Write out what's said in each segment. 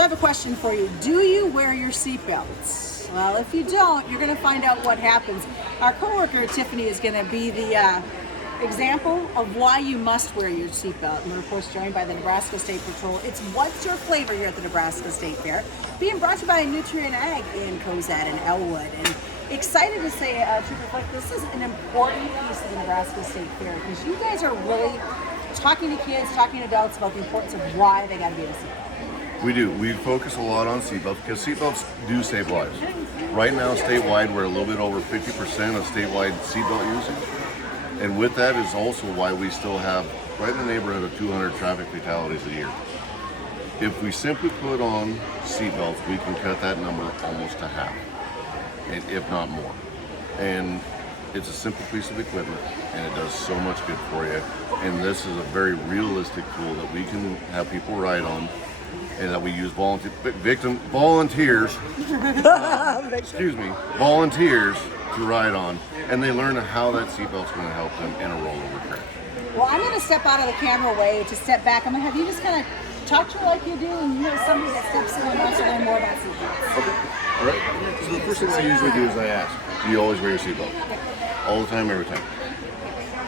So I have a question for you. Do you wear your seatbelts? Well, if you don't, you're going to find out what happens. Our coworker Tiffany is going to be the example of why you must wear your seatbelt. And we're of course joined by the Nebraska State Patrol. It's What's Your Flavor here at the Nebraska State Fair, being brought to you by Nutrien Ag in Cozad and Elwood. And excited to say, Trooper Flick, this is an important piece of the Nebraska State Fair because you guys are really talking to kids, talking to adults about the importance of why they got to be in a seatbelt. We do. We focus a lot on seatbelts because seatbelts do save lives. Right now, statewide, we're a little bit over 50% of statewide seatbelt usage. And with that is also why we still have right in the neighborhood of 200 traffic fatalities a year. If we simply put on seatbelts, we can cut that number almost to half, if not more. And it's a simple piece of equipment, and it does so much good for you. And this is a very realistic tool that we can have people ride on, and that we use volunteers to ride on, and they learn how that seatbelt's going to help them in a rollover crash. Well, I'm going to step out of the camera way to step back. I'm going to have you just kind of talk to her like you do, and you know somebody that steps in and wants to learn more about seatbelts. Okay. All right. So the first thing I usually do is I ask, do you always wear your seatbelt? All the time, every time.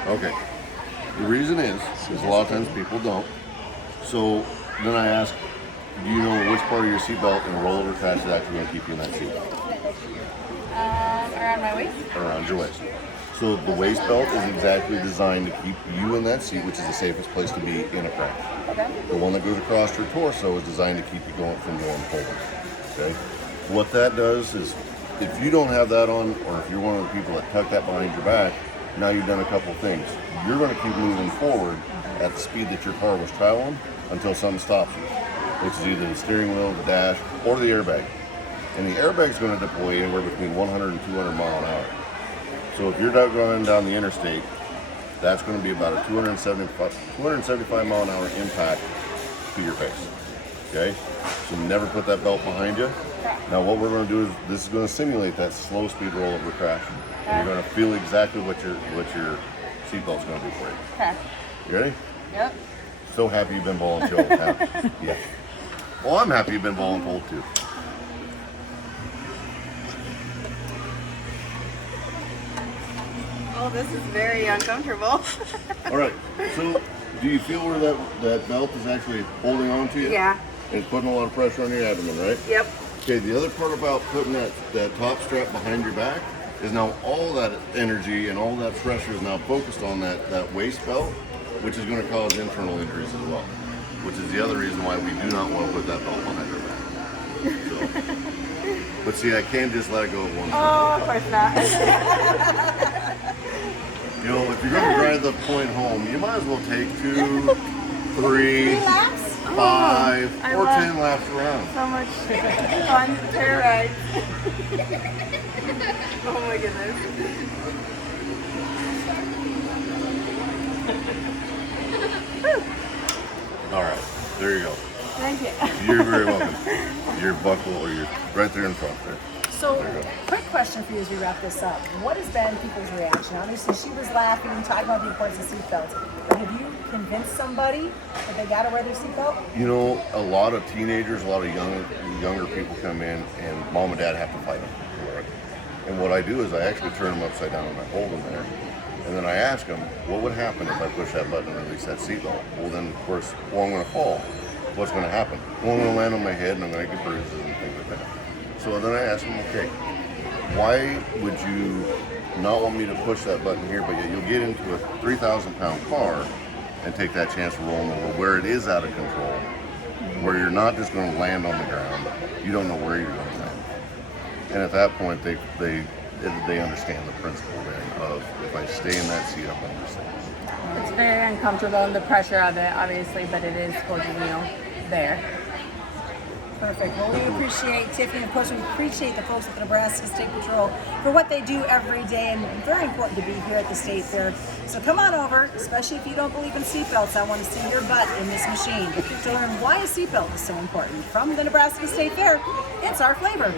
Okay. The reason is a lot of times people don't. So then I ask, do you know which part of your seatbelt in a rollover crash is actually going to keep you in that seat? Around my waist? Around your waist. So the waist belt is exactly designed to keep you in that seat, which is the safest place to be in a crash. Okay. The one that goes across your torso is designed to keep you going from going forward. Okay. What that does is, if you don't have that on, or if you're one of the people that tuck that behind your back, now you've done a couple things. You're going to keep moving forward at the speed that your car was traveling until something stops you, which is either the steering wheel, the dash, or the airbag. And the airbag is going to deploy anywhere between 100 and 200 mile an hour. So if you're running down the interstate, that's going to be about a 275 mile an hour impact to your face. Okay? So never put that belt behind you. Now what we're going to do is, this is going to simulate that slow speed rollover crash. And you're going to feel exactly what your seatbelt's going to do for you. Okay. You ready? Yep. So happy you've been volunteering. Yeah. Well, I'm happy you've been volunteering too. Oh, this is very uncomfortable. All right. So, do you feel where that belt is actually holding on to you? Yeah. And it's putting a lot of pressure on your abdomen, right? Yep. Okay. The other part about putting that top strap behind your back is now all that energy and all that pressure is now focused on that waist belt, which is going to cause internal injuries as well. Which is the other reason why we do not want to put that belt behind our back. So, but see, I can't just let it go at one time. Oh, of course not. You know, if you're going to drive the point home, you might as well take 2, 3, 5, or 10 laps around. So much fun fair rides. Oh my goodness. All right, there you go. Thank you. You're very welcome. Your buckle, or you're right there in front there. So, quick question for you as we wrap this up. What has been people's reaction? Obviously, she was laughing and talking about the importance of seatbelts. But have you convinced somebody that they got to wear their seatbelt? You know, a lot of teenagers, a lot of younger people come in, and mom and dad have to fight them for it. And what I do is I actually turn them upside down and I hold them there. And then I ask them, what would happen if I push that button and release that seatbelt? Well, then, of course, I'm going to fall. What's going to happen? Well, I'm going to land on my head and I'm going to get bruises and things like that. So then I ask them, okay, why would you not want me to push that button here, but yet you'll get into a 3,000-pound car and take that chance of rolling over where it is out of control, where you're not just going to land on the ground, you don't know where you're going to land. And at that point, they understand the principle then of, if I stay in that seat, I'm going to stay. It's very uncomfortable and the pressure of it, obviously, but it is supposed to be, there. Perfect. Well, we appreciate Tiffany. Of course, we appreciate the folks at the Nebraska State Patrol for what they do every day, and very important to be here at the State Fair. So come on over, especially if you don't believe in seatbelts. I want to see your butt in this machine to learn why a seatbelt is so important. From the Nebraska State Fair, it's our flavor.